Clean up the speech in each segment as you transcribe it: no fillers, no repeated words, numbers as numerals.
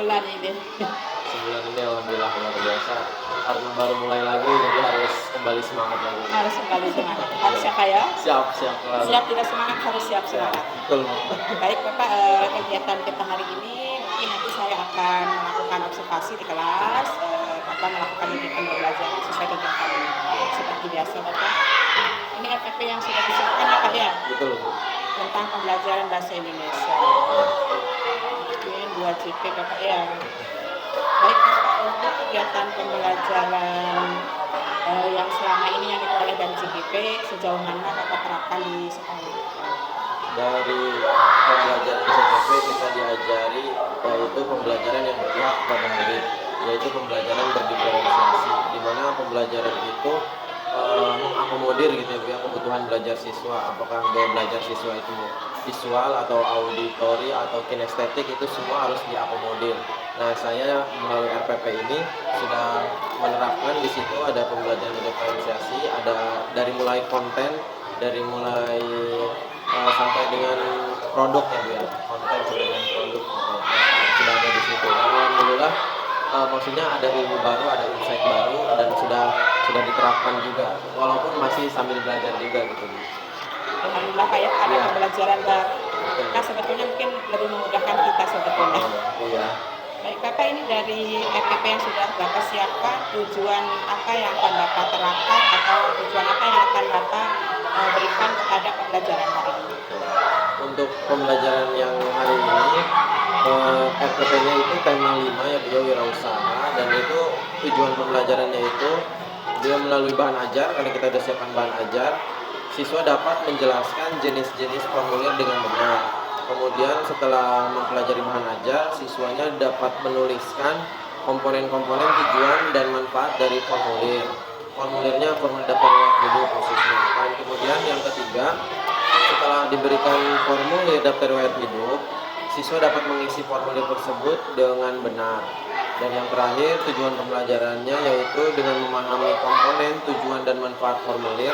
sebulan ini? Sebulan ini alhamdulillah luar biasa. Karena baru mulai lagi, jadi harus kembali semangat lagi. Harus kembali semangat. Harus siapa ya? Siap, siap. Siap tidak semangat, harus siap semangat. Betul. Baik Bapak, kegiatan kita hari ini mungkin nanti saya akan melakukan observasi di kelas, Bapak melakukan unit pembelajaran sesuai kegiatan seperti biasa Bapak. Ini RPP yang sudah disiapkan ya Pak ya? Betul. Tentang pembelajaran bahasa Indonesia. Mungkin 2 CP Bapak ya. Baik Bapak, untuk kegiatan pembelajaran yang selama ini yang diperoleh dari CGP, sejauh mana Bapak terapkan di sekolah? Dari pembelajaran CGP kita diajari yaitu pembelajaran yang berpihak kepada murid, yaitu pembelajaran berdiferensiasi, di mana pembelajaran itu mengakomodir gitu ya kebutuhan belajar siswa, apakah gaya belajar siswa itu visual atau auditori atau kinestetik, itu semua harus diakomodir. Nah, saya melalui RPP ini sudah menerapkan di situ ada pembelajaran diferensiasi, ada dari mulai konten, dari mulai sampai dengan produk ya Bu ya, konten sampai dengan produk sudah ada di situ. Alhamdulillah, maksudnya ada ilmu baru, ada insight baru, dan sudah diterapkan juga, walaupun masih sambil belajar juga gitu. Alhamdulillah Pak ya, ada Ya. pembelajaran baru. Nah sebetulnya mungkin lebih memudahkan kita sebetulnya. Iya. Baik Bapak, ini dari RPP yang sudah Bapak siapkan, tujuan apa yang akan Bapak terapkan atau tujuan apa yang akan Bapak berikan kepada pembelajaran hari ini? Untuk pembelajaran yang hari ini, RPP-nya itu tema 5 ya beliau wirausaha, dan itu tujuan pembelajarannya itu dia melalui bahan ajar, karena kita sudah siapkan bahan ajar, siswa dapat menjelaskan jenis-jenis formulir dengan benar. Kemudian setelah mempelajari bahan ajar, siswanya dapat menuliskan komponen-komponen tujuan dan manfaat dari formulir. Formulirnya formulir daftar riwayat hidup khususnya. Dan kemudian yang ketiga, setelah diberikan formulir daftar riwayat hidup, siswa dapat mengisi formulir tersebut dengan benar. Dan yang terakhir, tujuan pembelajarannya yaitu dengan memahami komponen, tujuan, dan manfaat formulir,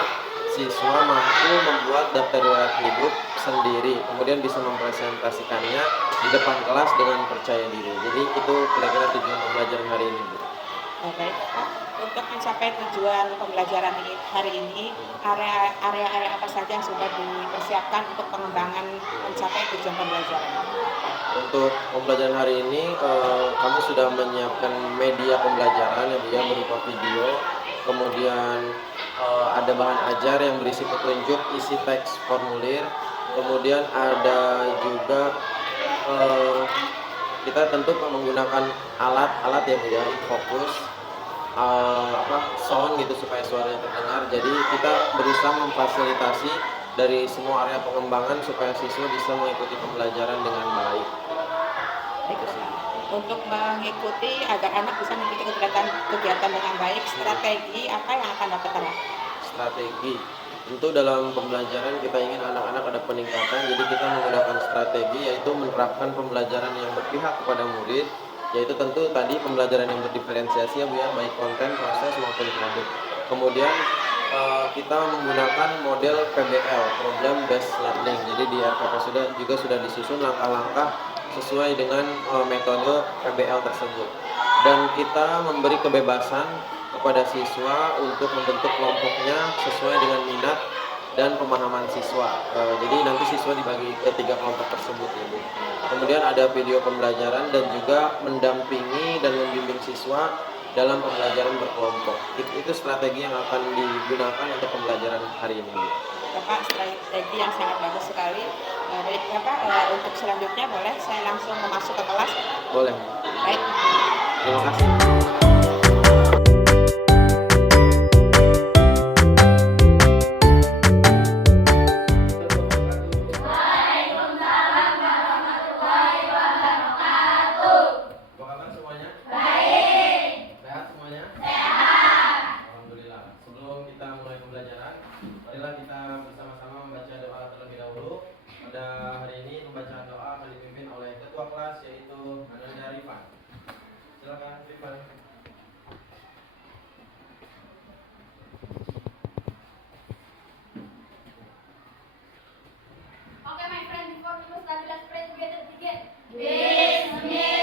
siswa mampu membuat daftar riwayat hidup sendiri, kemudian bisa mempresentasikannya di depan kelas dengan percaya diri. Jadi itu kira-kira tujuan pembelajaran hari ini, Bu. Baik Pak, untuk mencapai tujuan pembelajaran hari ini, area-area apa saja yang sudah dipersiapkan untuk pengembangan mencapai tujuan pembelajaran? Untuk pembelajaran hari ini, kami sudah menyiapkan media pembelajaran yang berupa video, kemudian ada bahan ajar yang berisi petunjuk isi teks formulir, kemudian ada juga kita tentu menggunakan alat ya Bu ya, fokus, sound gitu supaya suaranya terdengar. Jadi kita berusaha memfasilitasi dari semua area pengembangan supaya siswa bisa mengikuti pembelajaran dengan baik. Baik, untuk mengikuti agar anak bisa mengikuti kegiatan dengan baik, strategi apa yang akan Bapak terapkan? Strategi, tentu dalam pembelajaran kita ingin anak-anak ada peningkatan, jadi kita menggunakan strategi yaitu menerapkan pembelajaran yang berpihak kepada murid, yaitu tentu tadi pembelajaran yang berdiferensiasi ya Bu ya, baik konten, proses maupun produk. Kemudian kita menggunakan model PBL, Problem Based Learning. Jadi di RPP sudah disusun langkah-langkah sesuai dengan metode PBL tersebut. Dan kita memberi kebebasan kepada siswa untuk membentuk kelompoknya sesuai dengan minat dan pemahaman siswa. Jadi nanti siswa dibagi ke 3 kelompok tersebut ya Bu. Kemudian ada video pembelajaran dan juga mendampingi dan membimbing siswa dalam pembelajaran berkelompok. Itu strategi yang akan digunakan untuk pembelajaran hari ini Bu. Bapak, strategi yang sangat bagus sekali. Baik Bapak, untuk selanjutnya boleh saya langsung masuk ke kelas? Boleh. Baik. Terima kasih. Marilah kita bersama-sama membaca doa terlebih dahulu. Pada hari ini pembacaan doa akan dipimpin oleh ketua kelas yaitu Ananda Rifan. Silakan Rifan. Okay, my friend, before we start, let's pray together again. Bismillah.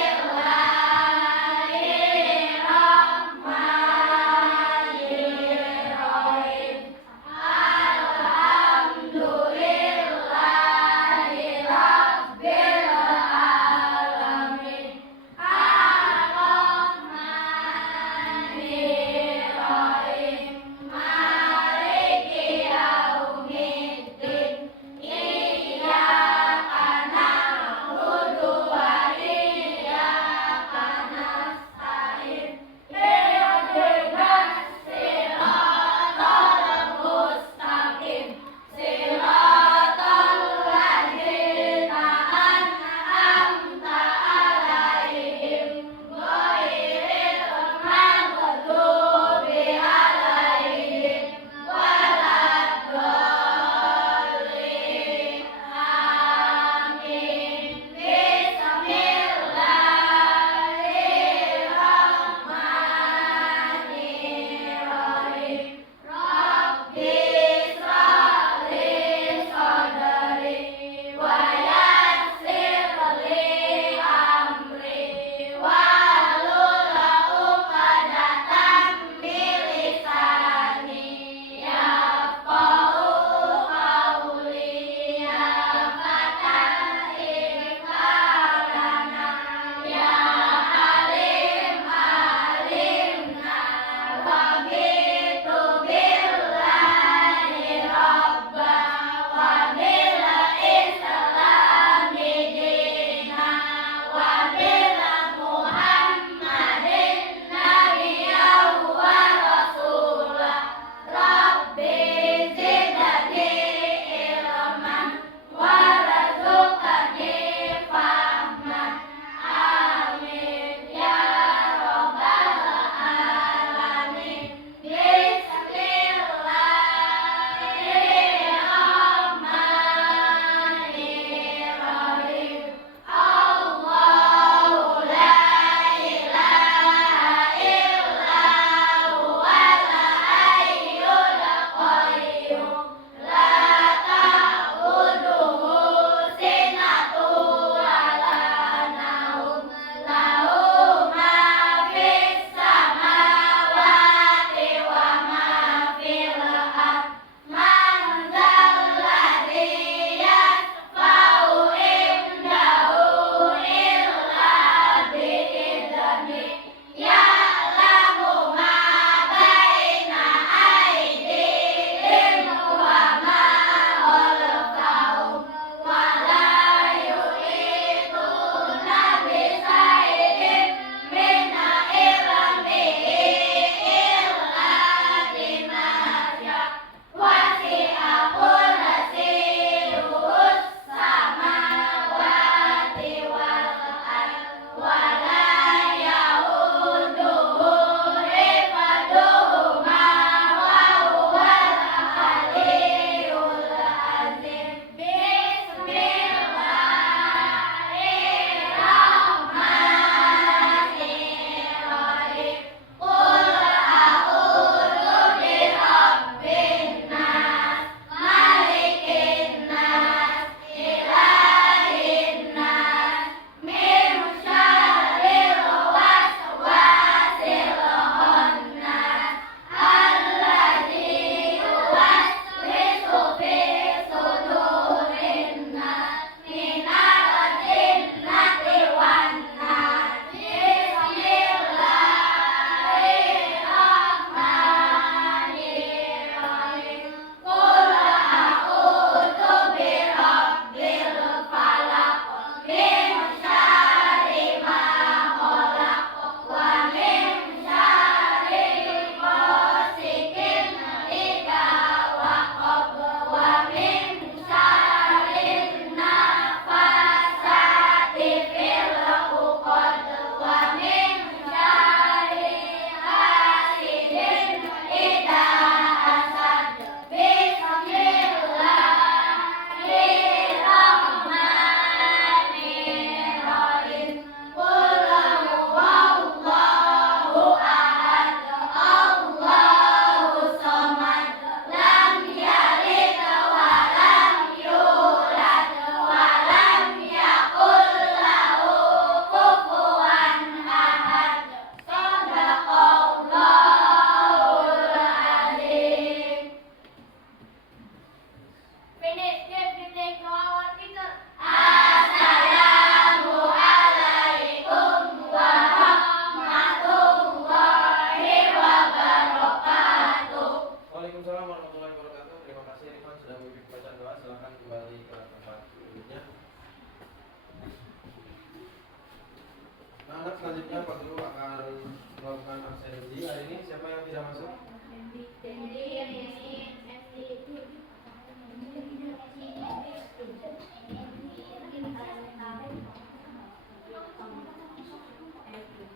selanjutnya Pak Guru akan melakukan absensi. Hari ini siapa yang tidak masuk?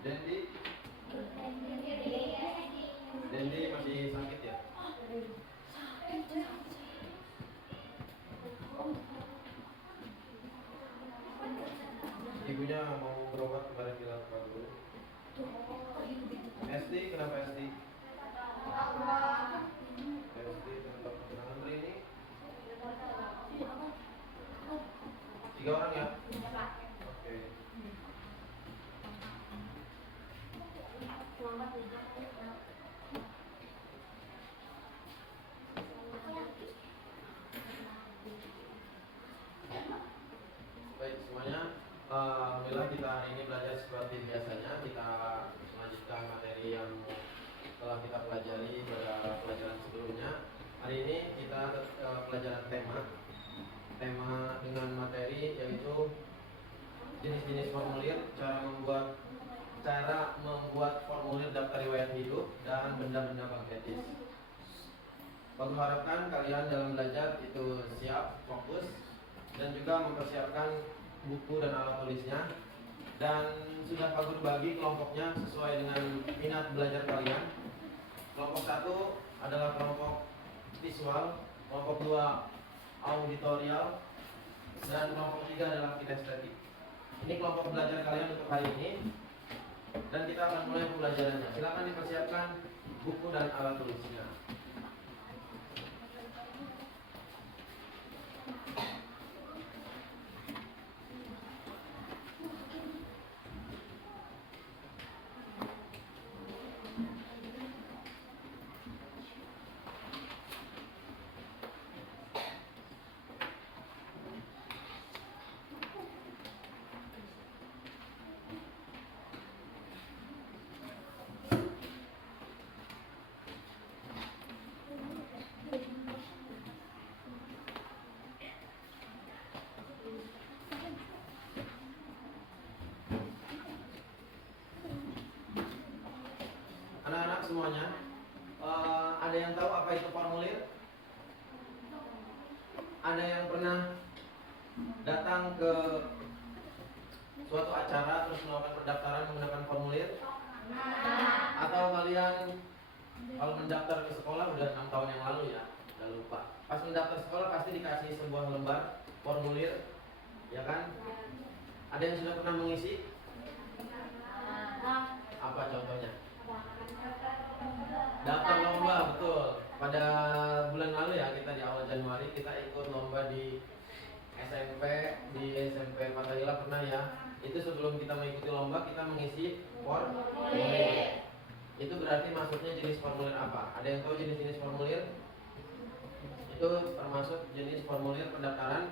Dendi? Dendi masih sakit ya? Ibunya mau berobat kemarin bilang Pak Guru. SD, kenapa SD? SD tentang penanganan ini 3 orang ya? Oke. Baik semuanya, alhamdulillah kita hari ini belajar seperti biasanya. Kita melanjutkan materi yang telah kita pelajari pada pelajaran sebelumnya. Hari ini kita pelajaran tema dengan materi yaitu jenis-jenis formulir, cara membuat formulir daftar riwayat hidup dan benda-benda magnetis. Aku harapkan kalian dalam belajar itu siap, fokus, dan juga mempersiapkan buku dan alat tulisnya. Dan sudah Pak Guru bagi kelompoknya sesuai dengan minat belajar kalian. Kelompok 1 adalah kelompok visual, kelompok 2 auditorial, dan kelompok 3 adalah kinestetik. Ini kelompok belajar kalian untuk hari ini. Dan kita akan mulai pembelajarannya. Silakan dipersiapkan buku dan alat tulisnya. Anak-anak semuanya, ada yang tahu apa itu formulir? Ada yang pernah datang ke suatu acara terus melakukan pendaftaran menggunakan formulir? Atau kalian kalau mendaftar ke sekolah udah 6 tahun yang lalu ya, udah lupa. Pas mendaftar sekolah pasti dikasih sebuah lembar formulir, ya kan? Ada yang sudah pernah mengisi? Apa contohnya? Daftar lomba, betul. Pada bulan lalu ya, kita di awal Januari kita ikut lomba di SMP Fatahila pernah ya. Itu sebelum kita mengikuti lomba kita mengisi formulir. Itu berarti maksudnya jenis formulir apa? Ada yang tahu jenis-jenis formulir? Itu termasuk jenis formulir pendaftaran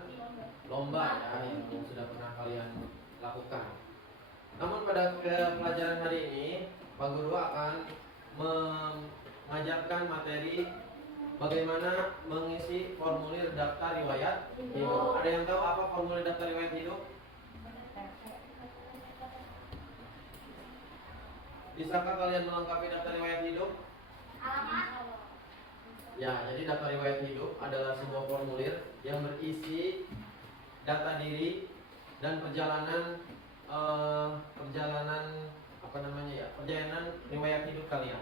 lomba ya, yang sudah pernah kalian lakukan. Namun pada pelajaran hari ini Pak Guru akan mengajarkan materi bagaimana mengisi formulir daftar riwayat hidup. Ada yang tahu apa formulir daftar riwayat hidup? Bisakah kalian melengkapi daftar riwayat hidup? Ya, jadi daftar riwayat hidup adalah sebuah formulir yang berisi data diri dan perjalanan perjalanan riwayat hidup kalian.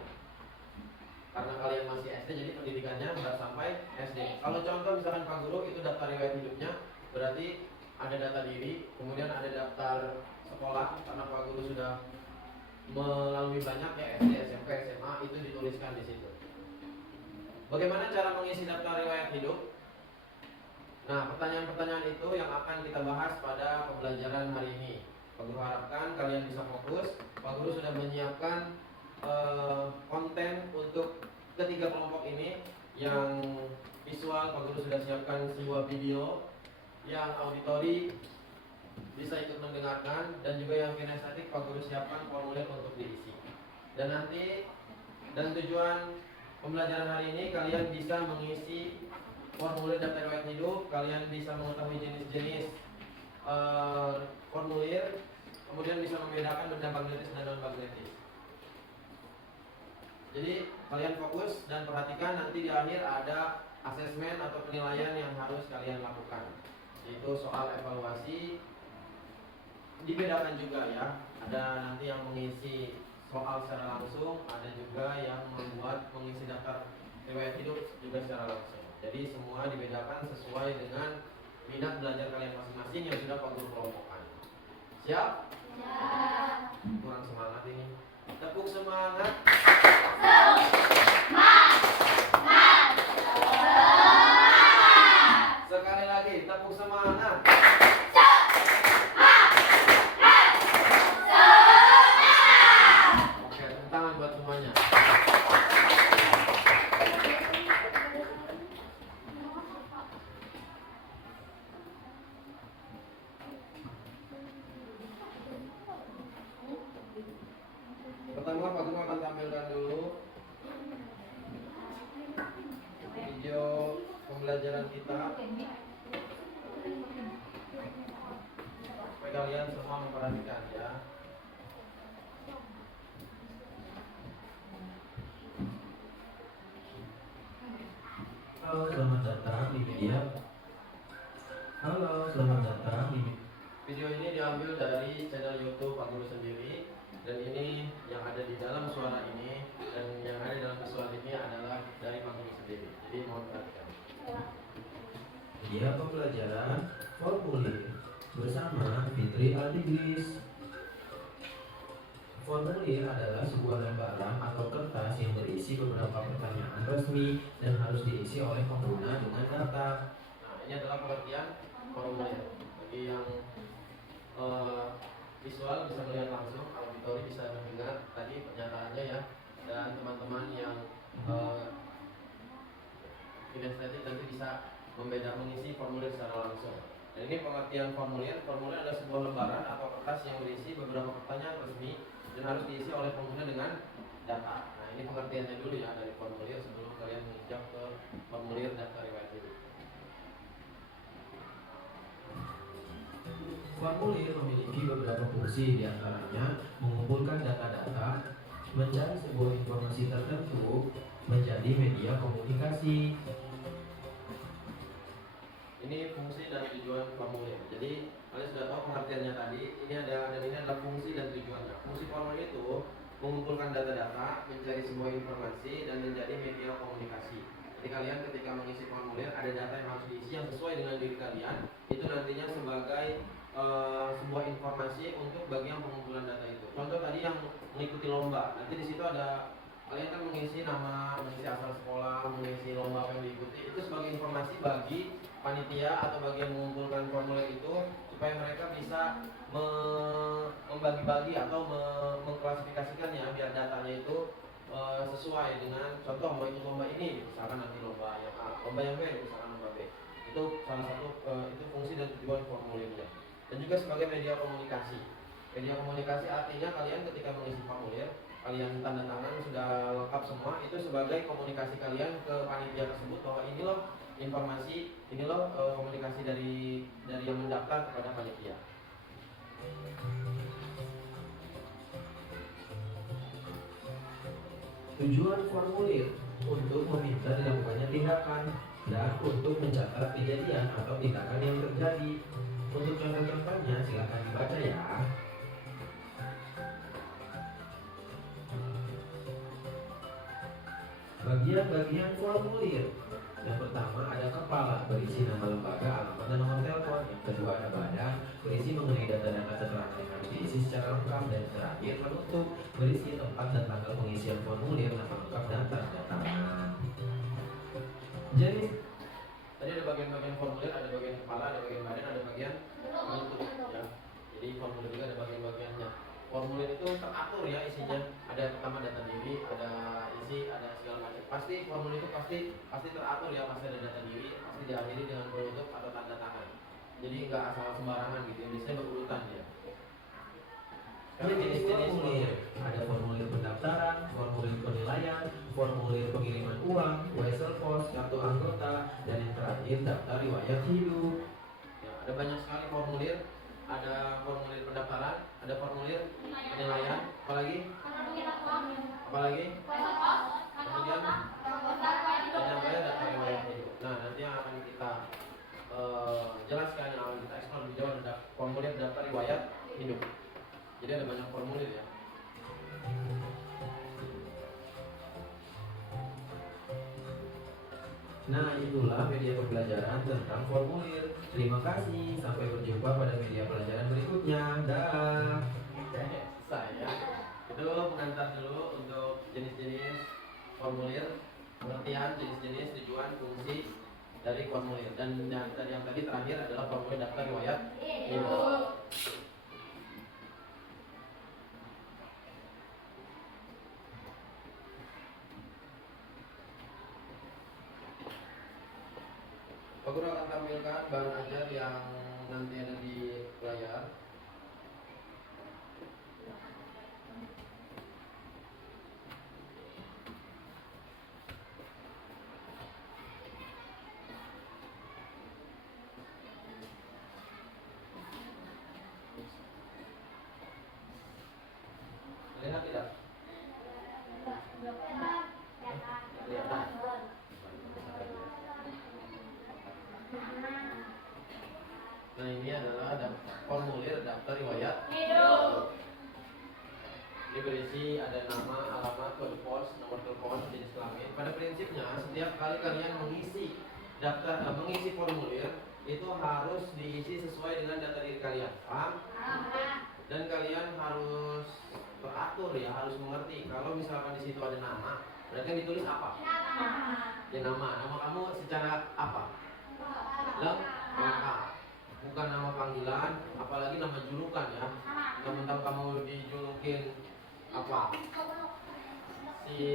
Karena kalian masih SD, jadi pendidikannya nggak sampai SD. Kalau contoh misalkan Pak Guru itu daftar riwayat hidupnya, berarti ada data diri, kemudian ada daftar sekolah karena Pak Guru sudah melalui banyak ya SD, SMP, SMA, itu dituliskan di situ. Bagaimana cara mengisi daftar riwayat hidup? Nah, pertanyaan-pertanyaan itu yang akan kita bahas pada pembelajaran hari ini. Pak Guru harapkan kalian bisa fokus. Pak Guru sudah menyiapkan konten untuk ketiga kelompok ini. Yang visual Pak Guru sudah siapkan sebuah video, yang auditori bisa ikut mendengarkan, dan juga yang kinestetik Pak Guru siapkan formulir untuk diisi. Dan tujuan pembelajaran hari ini kalian bisa mengisi formulir daftar riwayat hidup, kalian bisa mengetahui jenis-jenis formulir, kemudian bisa membedakan benda magnetis dan non magnetis. Jadi kalian fokus dan perhatikan, nanti di akhir ada asesmen atau penilaian yang harus kalian lakukan, yaitu soal evaluasi. Dibedakan juga ya, ada nanti yang mengisi soal secara langsung, ada juga yang mengisi daftar riwayat hidup juga secara langsung. Jadi semua dibedakan sesuai dengan minat belajar kalian masing-masing yang sudah Pak Guru kelompokkan. Siap? Siap. Kurang semangat ini. Tepuk semangat. Sekali lagi, tepuk semangat. Oke, tepuk tangan buat semuanya. Pertama, Pak Guru akan tampilkan dulu video pembelajaran kita supaya kalian semua memperhatikan ya. Halo, selamat datang di media. Halo, selamat datang di media. Video ini diambil dari channel YouTube Pak Guru sendiri, dan ini yang ada di dalam suara ini dan yang ada di dalam visual ini adalah dari Pak Guru sendiri. Jadi mohon perhatikan. Media pembelajaran formulir bersama Fitri Aldigris. Formulir adalah sebuah lembaran atau kertas yang berisi beberapa pertanyaan resmi dan harus diisi oleh pengguna dengan data. Nah, ini adalah pengertian formulir. Bagi yang visual bisa melihat langsung, auditori bisa mendengar tadi pernyataannya ya, dan teman-teman yang kinestetik nanti bisa mengisi formulir secara langsung. Dan ini pengertian formulir. Formulir adalah sebuah lembaran atau kertas yang berisi beberapa pertanyaan resmi dan harus diisi oleh pengguna dengan data. Nah, ini pengertiannya dulu ya dari formulir sebelum kalian menginjak ke formulir daftar riwayat hidup. Formulir memiliki beberapa fungsi, diantaranya mengumpulkan data-data, mencari sebuah informasi tertentu, menjadi media komunikasi. Ini fungsi dan tujuan formulir. Jadi kalian sudah tahu pengertiannya tadi. Ini adalah fungsi dan tujuannya. Fungsi formulir itu mengumpulkan data-data, mencari sebuah informasi, dan menjadi media komunikasi. Jadi kalian ketika mengisi formulir ada data yang harus diisi yang sesuai dengan diri kalian. Itu nantinya sebagai sebuah informasi untuk bagian pengumpulan data itu. Contoh tadi yang mengikuti lomba. Nanti di situ ada kalian kan mengisi nama, mengisi asal sekolah, mengisi lomba apa yang diikuti. Itu sebagai informasi bagi panitia atau bagian mengumpulkan formulir itu supaya mereka bisa membagi-bagi atau mengklasifikasikannya biar datanya itu sesuai dengan contoh mau ikut lomba ini, misalkan nanti lomba yang A, lomba yang B, misalkan lomba B. Itu salah satu itu fungsi dan tujuan formulirnya. Dan juga sebagai media komunikasi. Media komunikasi artinya kalian ketika mengisi formulir, kalian tanda tangan sudah lengkap semua, itu sebagai komunikasi kalian ke panitia tersebut bahwa ini loh informasi, ini loh komunikasi dari yang mendaftar kepada panitia. Tujuan formulir untuk meminta dilakukannya tindakan dan untuk mencatat kejadian atau tindakan yang terjadi. Untuk contoh-contohnya silakan dibaca ya. Bagian-bagian formulir. Yang pertama ada kepala berisi nama lembaga, alamat dan nomor telepon. Yang kedua ada badan berisi mengenai data-data keterangan yang harus diisi secara lengkap. Dan terakhir penutup berisi tempat dan tanggal pengisian formulir, nama lengkap dan tanda tangan. Jadi Tadi ada bagian-bagian formulir, ada bagian kepala, ada bagian badan, ada bagian penutup ya. Jadi formulir juga ada bagian-bagiannya. Formulir itu teratur ya isinya. Ada pertama data diri, ada isi, ada segala macam. Pasti formulir itu pasti teratur ya, pasti ada data diri, pasti diakhiri dengan penutup atau tanda tangan. Jadi nggak asal sembarangan gitu. Biasanya berurutan ya. Ini jenis-jenis formulir. Ada formulir pendaftaran, formulir penilaian, formulir pengiriman uang, wesel pos, kartu anggota, dan yang terakhir daftar riwayat hidup. Ya, ada banyak sekali formulir ada formulir pendaftaran, ada formulir penilaian, apalagi? Apalagi? Kemudian penyampaian daftar riwayat hidup. Nah, nanti yang akan kita jelaskan, yang akan kita eksplor lebih jauh ada formulir daftar riwayat hidup. Jadi ada banyak formulir ya. Nah, itulah media pembelajaran tentang formulir. Terima kasih. Sampai berjumpa pada media pelajaran berikutnya. Dah. Selesai ya. Itu pengantar dulu untuk jenis-jenis formulir, pengertian jenis-jenis, tujuan, fungsi dari formulir. Dan yang tadi terakhir adalah formulir daftar riwayat hidup. Pak Guru akan tampilkan bahan ajar yang nanti ada di layar. Lihat tidak? Lihat. Nah, ini adalah formulir daftar riwayat hidup. Ini berisi ada nama, alamat, kode pos, nomor telepon, jenis kelamin. Pada prinsipnya setiap kali kalian mengisi mengisi formulir itu harus diisi sesuai dengan data diri kalian. Paham? Dan kalian harus teratur ya, harus mengerti. Kalau misalkan di situ ada nama, berarti yang ditulis apa? Ya nama. Nama kamu secara apa? Lengkap. Bukan nama panggilan, apalagi nama julukan ya. Teman-teman kamu dijulukin apa? Si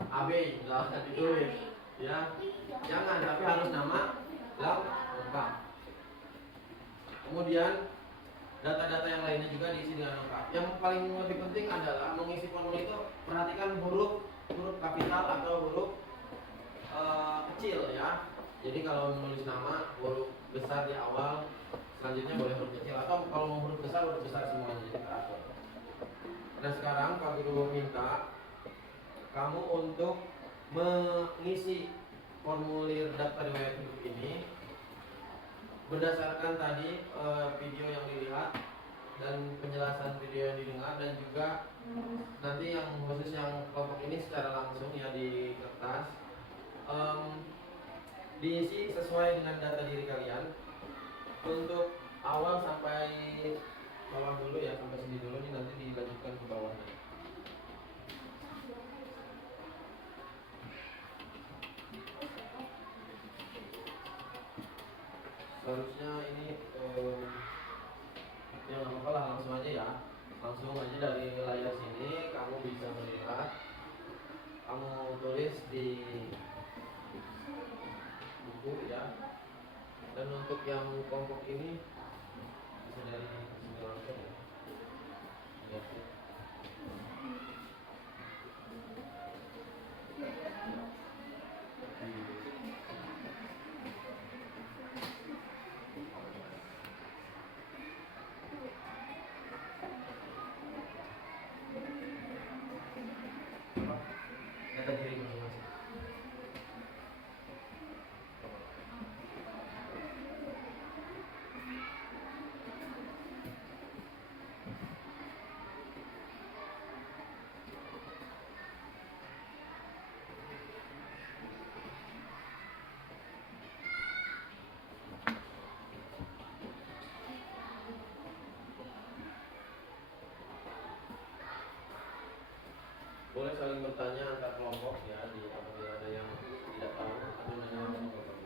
AB, jangan ditulis ya. Jangan, tapi harus nama lengkap. Kemudian data-data yang lainnya juga diisi dengan lengkap. Yang paling lebih penting adalah mengisi formulir itu perhatikan huruf kapital atau huruf kecil ya. Jadi kalau menulis nama huruf besar di awal, selanjutnya boleh huruf kecil, atau kalau mau huruf besar semuanya, jadi teratur. Nah, sekarang Pak Guru minta kamu untuk mengisi formulir daftar riwayat hidup ini berdasarkan tadi video yang dilihat dan penjelasan video yang didengar, dan juga nanti yang khusus yang kelompok ini secara langsung ya di kertas. Diisi sesuai dengan data diri kalian. Untuk awal sampai bawah dulu ya, sampai sini dulu nih, nanti dilanjutkan ke bawahnya. Seharusnya ini ya nggak apa-apa lah, langsung aja ya. Langsung aja dari layar sini kamu bisa melihat, kamu tulis di buku ya. Dan untuk yang kelompok ini bisa dari sini langsung ya. Lihat ya. Data diri masing-masing. Boleh saling bertanya antar kelompok ya, di apabila ada yang tidak tahu atau nanya langsung ke Pak.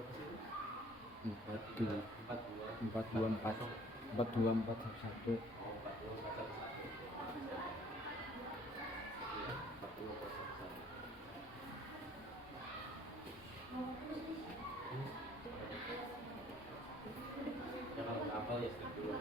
berapa sih? 42 42 424 42 441. Oh, 42411. Iya, 42411. Ya kalau nggak hafal ya skip dulu.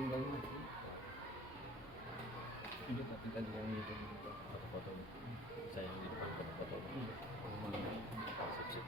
Tinggal mati. Itu tapi tadi yang itu foto-foto saya yang di depan foto-foto. Sip, sip.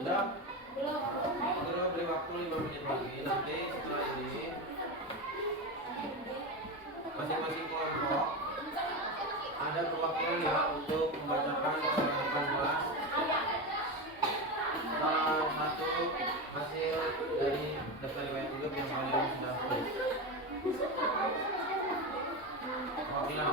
Udah, udah beri waktu 5 menit lagi. Nanti setelah ini masing-masing kelompok ada perwakilan ya untuk membacakan percakapan kelas. Salah satu hasil dari daftar riwayat hidup yang kalian sudah tulis. Perwakilan.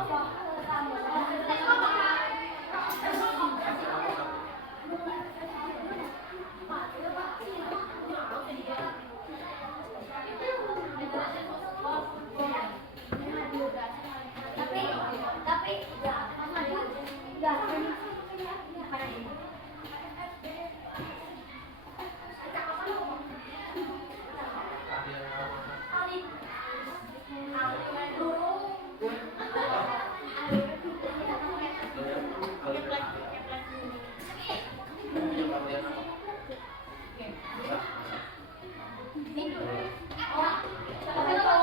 Ini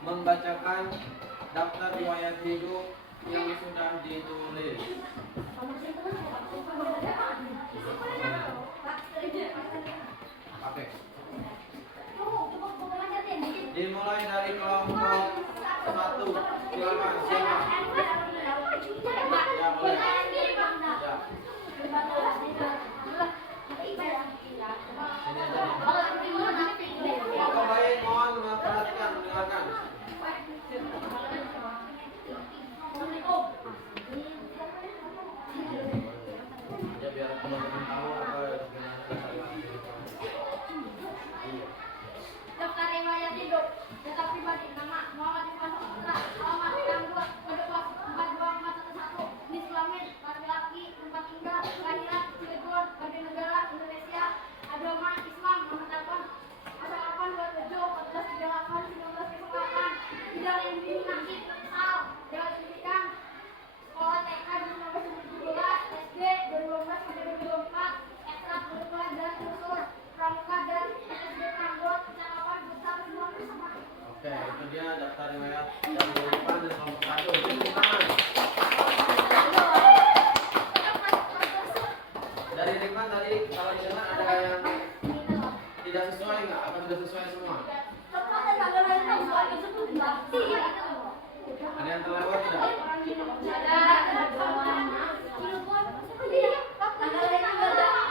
membacakan daftar riwayat hidup yang sudah ditulis. Oke. Dimulai dari kelompok 1. Silakan siapa? Ya, boleh. Ya. Sini aja nih. Bapak baik mohon memperhatikan, mendengarkan. Ya biar teman-teman tahu apa gimana. Daftar riwayat hidup. Data pribadi. Nama Muhammad Irfan Saputra. Alamat Gang 2, kode pos 42411. Jenis kelamin laki-laki, tempat tinggal, kelahiran, Cilegon, warga negara Indonesia, agama Islam, nomor telepon 0827 1438 1908. Bidang yang diminati futsal, jalan pendidikan, sekolah TK di 1917, SD 2015 sampai 2024, ekstrakurikuler dan kursus pramuka dan SSB Prambors, Kecamatan Buta semua bersama. Oke, itu dia daftar riwayat yang depan dan kelompok 1. Tepuk tangan. Dari Rifan tadi kalau didengar ada yang tidak sesuai nggak? Apa sudah sesuai semua? Ada yang terlewat tidak?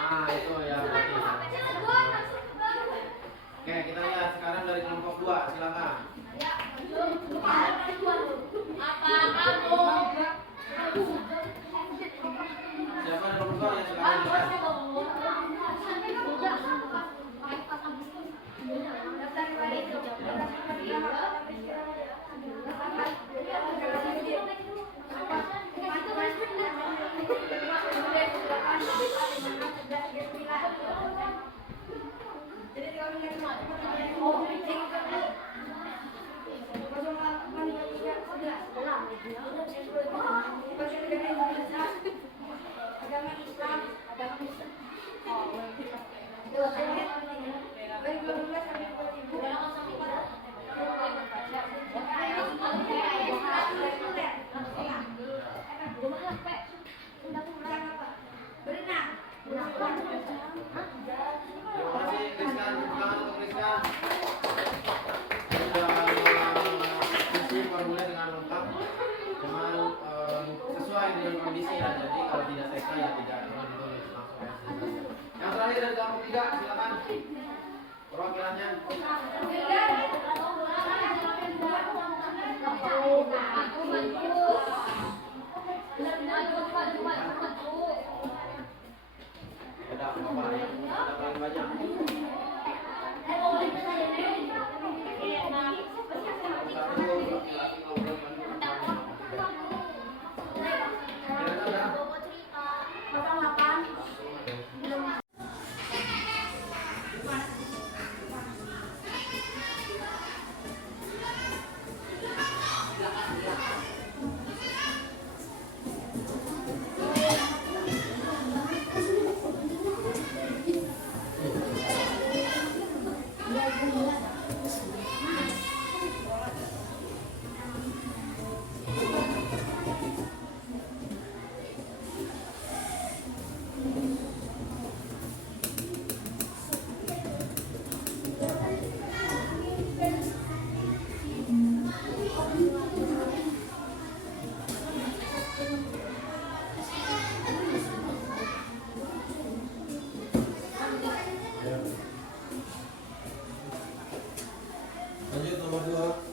Nah itu ya berarti. Oke, kita lihat sekarang dari kelompok 2. Silakan. Siapa dari kelompok 2 yang silakan lihat? Agama Islam, agama Islam. Terima kasih Rizkan, tangan untuk Rizkan. Sudah isi formulir dengan lengkap, dengan sesuai dengan kondisi ya. Jadi kalau tidak TK ya tidak perlu ditulis langsung SD. Yang terakhir dari kelompok 3, silakan perwakilannya. Ada apa ya? Ada paling banyak. Satu laki-laki ngobrol lanjut nomor 2.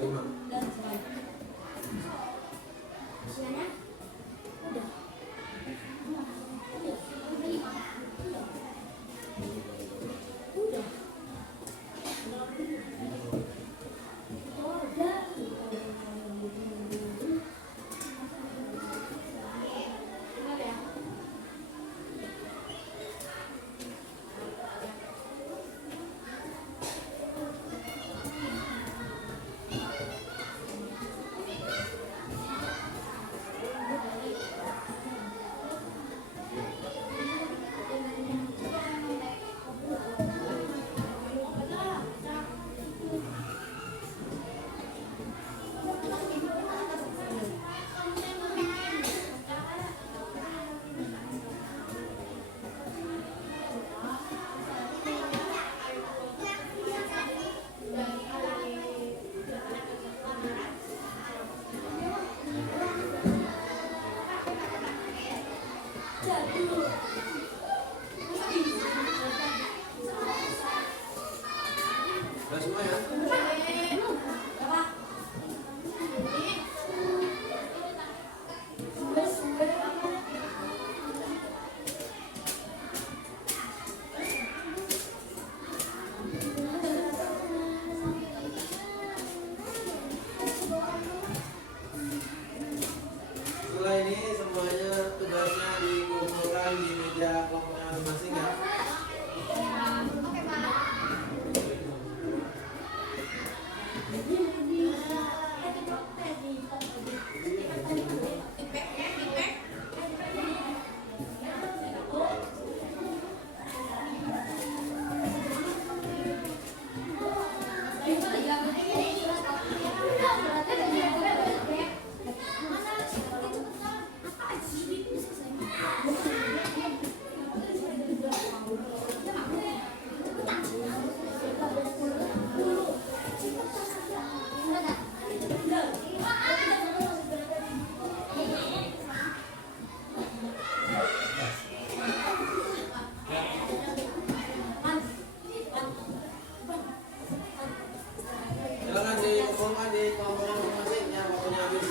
5. Usianya udah. Udah. Udah semua ya? Setelah ini semuanya tugasnya dikumpulkan di meja kelompoknya masing-masing ya. Silakan dikumpulkan di kelompoknya masing-masing ya, waktunya habis.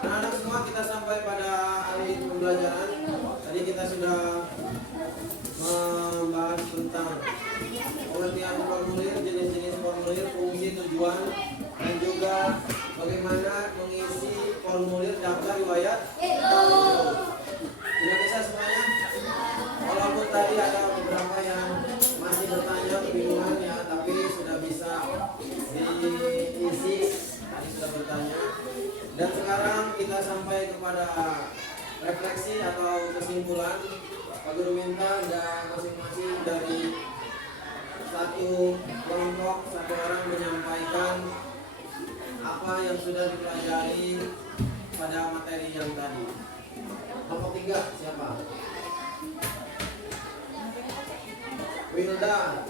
Anak-anak semua, kita sampai pada hari pembelajaran. Tadi kita sudah membahas tentang pengertian formulir, jenis-jenis formulir, fungsi, tujuan, dan juga bagaimana mengisi formulir daftar riwayat. Sudah bisa semuanya? Walaupun tadi ada beberapa yang masih bertanya kebingungan ya, tapi sudah bisa Dan sekarang kita sampai kepada refleksi atau kesimpulan. Pak Guru minta dan masing-masing dari satu kelompok, satu orang menyampaikan apa yang sudah dipelajari pada materi yang tadi. Kelompok 3 siapa? Wilda.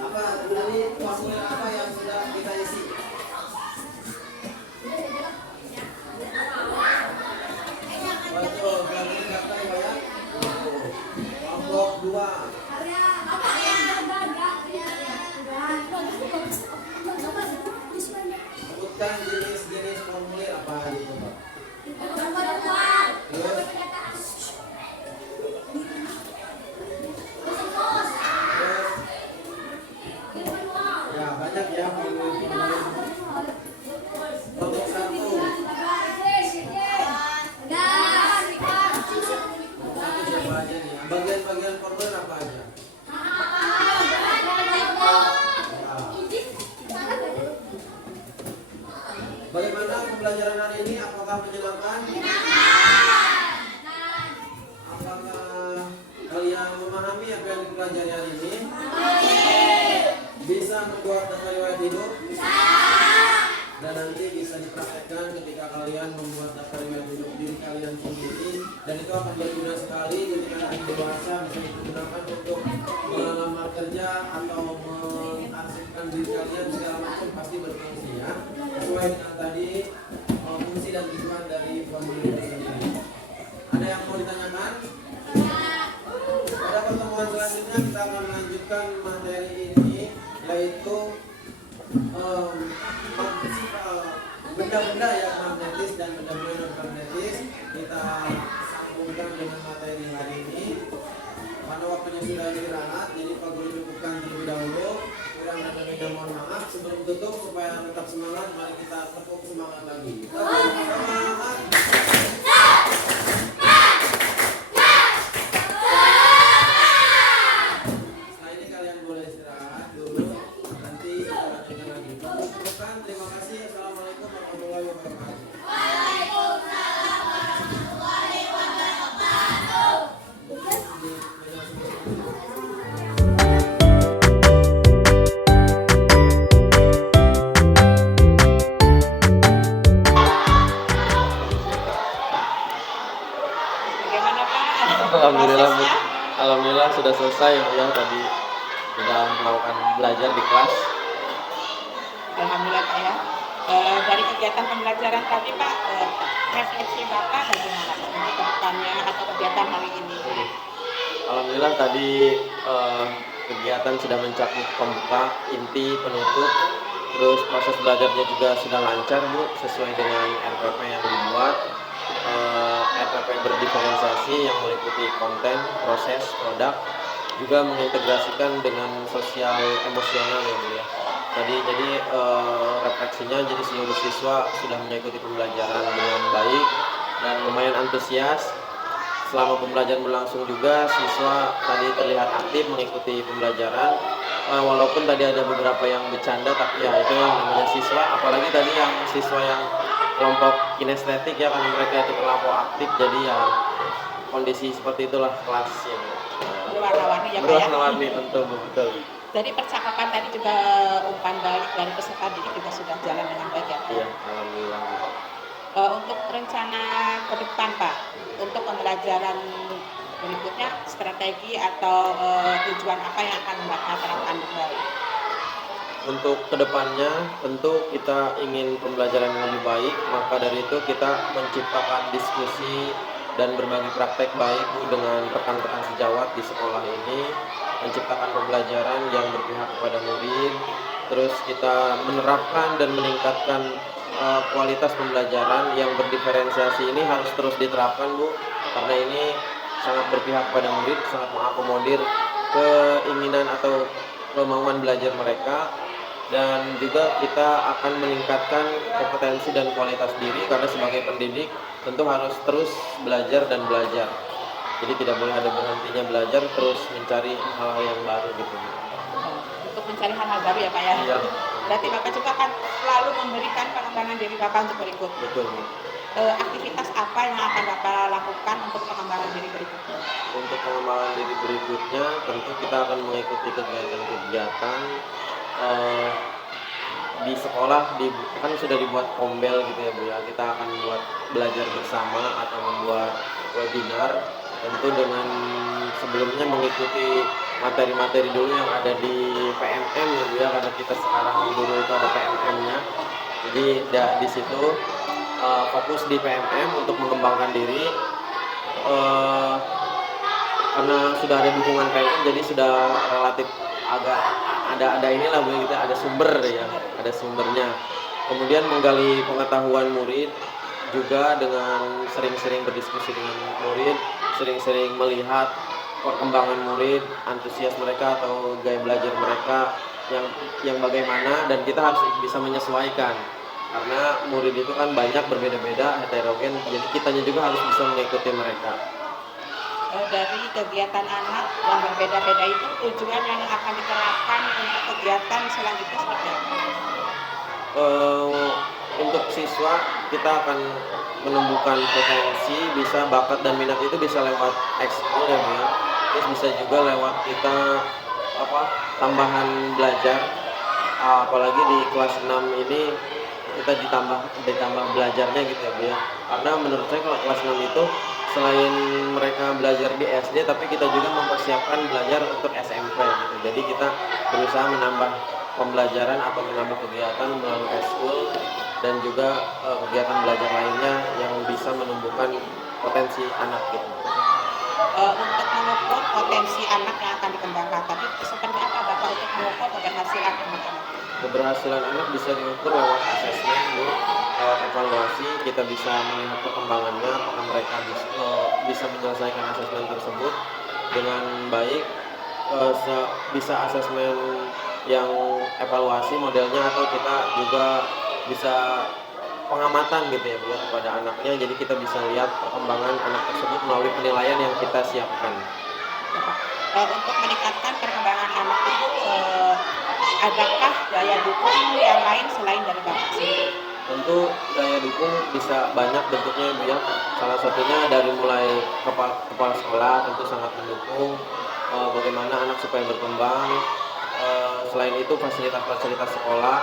Apa tadi formulir apa yang sudah kita isi? Betul, berarti daftar ya. Kelompok 2. Sebutkan jenis-jenis formulir apa gitu, Pak. Terus ya banyak ya formulir. Kelompok 1. Satu siapa aja nih? Bagian-bagian formulir apa aja? Ya. Bagaimana pembelajaran hari ini? Apakah menyenangkan? Apakah kalian memahami apa yang dipelajari hari ini? Bisa membuat daftar riwayat hidup? Dan nanti bisa dipraktekkan ketika kalian membuat daftar riwayat hidup diri kalian sendiri, dan itu akan berguna sekali ketika nanti dewasa, bisa digunakan untuk melamar kerja atau mengarsipkan diri kalian segala macam, pasti berfungsi ya, sesuai dengan tadi fungsi dan tujuan dari formulir itu sendiri. Ada yang mau ditanyakan? Pada pertemuan selanjutnya kita akan melanjutkan materi ini, yaitu benda-benda yang magnetis dan benda-benda non magnetis. Kita sambungkan dengan materi hari ini. Pada waktunya sudah istirahat, jadi Pak Guru cukupkan terlebih dahulu. Kurang dan lebihnya mohon maaf. Sebelum tutup, supaya tetap semangat, mari kita tepuk semangat lagi. Semangat. Setelah ini kalian boleh istirahat dulu. Nanti kita lanjutkan lagi. Cukupkan. Terima kasih. Assalamualaikum warahmatullahi wabarakatuh. Bagaimana Pak? Alhamdulillah, Bu. Prosesnya? Alhamdulillah sudah selesai ya tadi sudah melakukan belajar di kelas. Alhamdulillah Pak ya. Dari kegiatan pembelajaran tadi Pak, refleksi Bapak bagaimana Pak untuk kedepannya atau kegiatan hari ini? Alhamdulillah tadi kegiatan sudah mencakup pembuka, inti, penutup, terus proses belajarnya juga sudah lancar Bu, sesuai dengan RPP yang dibuat. RPP berdiferensiasi yang meliputi konten, proses, produk, juga mengintegrasikan dengan sosial emosional ya Bu ya. Jadi refleksinya jadi seluruh siswa sudah mengikuti pembelajaran dengan baik dan lumayan antusias. Selama pembelajaran berlangsung juga siswa tadi terlihat aktif mengikuti pembelajaran, walaupun tadi ada beberapa yang bercanda, tapi ya itu namanya siswa, apalagi tadi yang siswa yang kelompok kinestetik ya, karena mereka itu terlampau aktif, jadi ya kondisi seperti itulah kelasnya. Berwarna-warni ya Pak ya. Berwarna-warni, betul. Jadi percakapan tadi juga umpan balik dari peserta didik juga sudah jalan dengan baik ya Pak. Iya, alhamdulillah. Untuk rencana ke depan Pak, untuk pembelajaran berikutnya strategi atau tujuan apa yang akan Bapak terapkan kembali? Untuk kedepannya tentu kita ingin pembelajaran yang lebih baik, maka dari itu kita menciptakan diskusi dan berbagi praktek baik Bu dengan rekan-rekan sejawat di sekolah ini, menciptakan pembelajaran yang berpihak kepada murid, terus kita menerapkan dan meningkatkan kualitas pembelajaran yang berdiferensiasi ini harus terus diterapkan Bu, karena ini sangat berpihak pada murid, sangat mengakomodir keinginan atau kemauan belajar mereka, dan juga kita akan meningkatkan kompetensi dan kualitas diri, karena sebagai pendidik tentu harus terus belajar dan belajar. Jadi tidak boleh ada berhentinya belajar, terus mencari hal-hal yang baru gitu. Untuk mencari hal-hal baru ya Pak ya. Iya. Berarti Bapak juga akan selalu memberikan pengembangan diri Bapak untuk berikut. Betul. Aktivitas apa yang akan Bapak lakukan untuk pengembangan diri berikutnya? Untuk pengembangan diri berikutnya tentu kita akan mengikuti kegiatan-kegiatan di sekolah, kan sudah dibuat kombel gitu ya Bu ya. Kita akan buat belajar bersama atau membuat webinar, tentu dengan sebelumnya mengikuti materi-materi dulu yang ada di PMM ya Bu ya, karena kita sekarang dulu itu ada PMM-nya. Jadi di situ fokus di PMM untuk mengembangkan diri, karena sudah ada dukungan PMM jadi sudah relatif agak ada inilah Bu, kita ada sumber ya, ada sumbernya. Kemudian menggali pengetahuan murid juga dengan sering-sering berdiskusi dengan murid, sering-sering melihat perkembangan murid, antusias mereka atau gaya belajar mereka yang bagaimana, dan kita harus bisa menyesuaikan karena murid itu kan banyak, berbeda-beda, heterogen, jadi kitanya juga harus bisa mengikuti mereka. Dari kegiatan anak yang berbeda-beda itu tujuan yang akan diterapkan untuk kegiatan selanjutnya seperti apa? Untuk siswa kita akan menumbuhkan potensi, bisa bakat dan minat itu bisa lewat ekskul ya Bu ya. Terus bisa juga lewat kita tambahan belajar, apalagi di kelas 6 ini kita ditambah belajarnya gitu ya Bu ya. Karena menurut saya kalau kelas 6 itu selain mereka belajar di SD, tapi kita juga mempersiapkan belajar untuk SMP gitu. Jadi kita berusaha menambah pembelajaran atau menambah kegiatan melalui ekskul dan juga kegiatan belajar lainnya yang bisa menumbuhkan potensi anak gitu. Untuk mengukur potensi anak yang akan dikembangkan, tapi seperti apa Bapak untuk mengukur keberhasilan anak-anak? Keberhasilan anak bisa diukur lewat asesmen Bu, lewat evaluasi kita bisa melihat perkembangannya, apakah mereka bisa menyelesaikan asesmen tersebut dengan baik, bisa asesmen yang evaluasi modelnya, atau kita juga bisa pengamatan gitu ya Bu ya, kepada anaknya, jadi kita bisa lihat perkembangan anak tersebut melalui penilaian yang kita siapkan. Untuk meningkatkan perkembangan anak itu, adakah daya dukung yang lain selain dari Bapak sendiri? Tentu daya dukung bisa banyak bentuknya Bu ya. Salah satunya dari mulai kepala sekolah tentu sangat mendukung bagaimana anak supaya berkembang. Selain itu fasilitas-fasilitas sekolah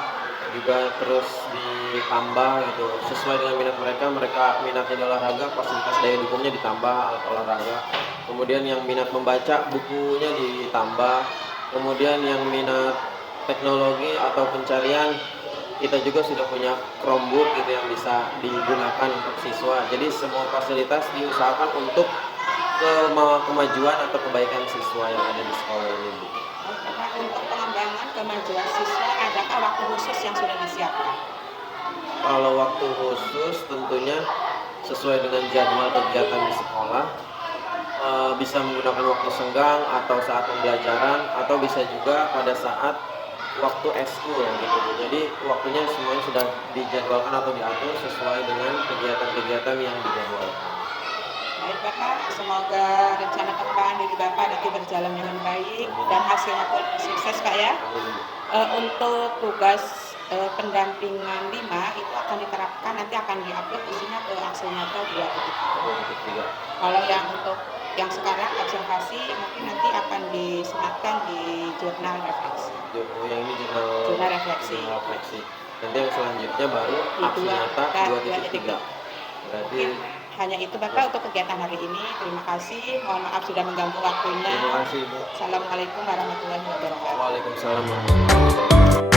juga terus ditambah gitu sesuai dengan minat mereka minatnya di olahraga, fasilitas daya dukungnya ditambah, alat olahraga. Kemudian yang minat membaca, bukunya ditambah. Kemudian yang minat teknologi atau pencarian, kita juga sudah punya Chromebook gitu yang bisa digunakan untuk siswa. Jadi semua fasilitas diusahakan untuk kemajuan atau kebaikan siswa yang ada di sekolah ini Bu. Untuk pengembangan kemajuan siswa, adakah waktu khusus yang sudah disiapkan? Kalau waktu khusus tentunya sesuai dengan jadwal kegiatan di sekolah, bisa menggunakan waktu senggang atau saat pembelajaran, atau bisa juga pada saat waktu ekskul gitu. Jadi waktunya semuanya sudah dijadwalkan atau diatur sesuai dengan kegiatan-kegiatan yang dijadwalkan. Baik Bapak, semoga rencana pengembangan diri Bapak nanti berjalan dengan baik dan hasilnya pun sukses Pak ya. Untuk tugas pendampingan 5 itu akan diterapkan, nanti akan diupload isinya ke aksi nyata 2.3. Kalau yang untuk yang sekarang observasi mungkin nanti akan disematkan di jurnal refleksi. Yang ini jurnal refleksi. Nanti yang selanjutnya baru aksi nyata 2.3. Berarti hanya itu Bapak untuk kegiatan hari ini. Terima kasih. Mohon maaf sudah mengganggu waktunya. Terima kasih Bu. Assalamualaikum warahmatullahi wabarakatuh. Waalaikumsalam warahmatullahi wabarakatuh.